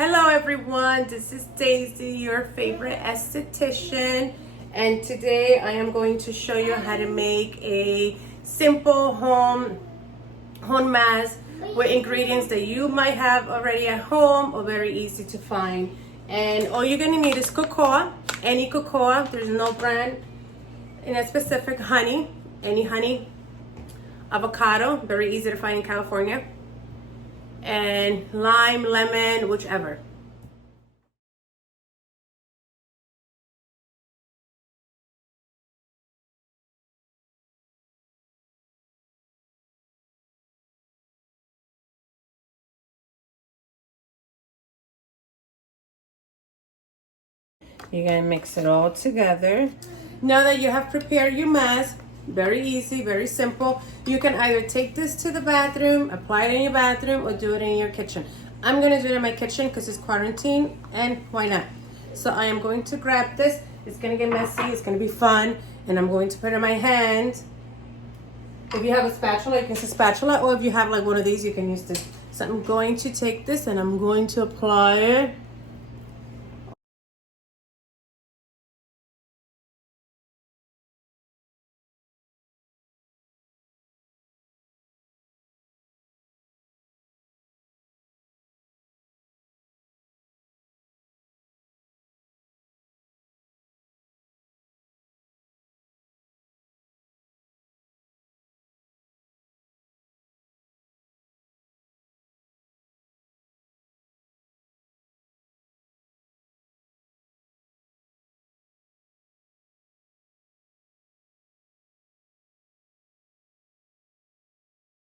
Hello everyone, this is Daisy, your favorite esthetician, and today I am going to show you how to make a simple home mask with ingredients that you might have already at home or very easy to find. And all you're going to need is cocoa, any cocoa, there's no brand in a specific, honey, any honey, avocado, very easy to find in California, and lime, lemon, whichever. You're gonna mix it all together. Now that you have prepared your mask, very easy, very simple. You can either take this to the bathroom, apply it in your bathroom, or do it in your kitchen. I'm gonna do it in my kitchen because it's quarantine, and why not? So I am going to grab this. It's gonna get messy, it's gonna be fun, and I'm going to put it in my hand. If you have a spatula, you can use a spatula, or if you have like one of these, you can use this. So I'm going to take this and I'm going to apply it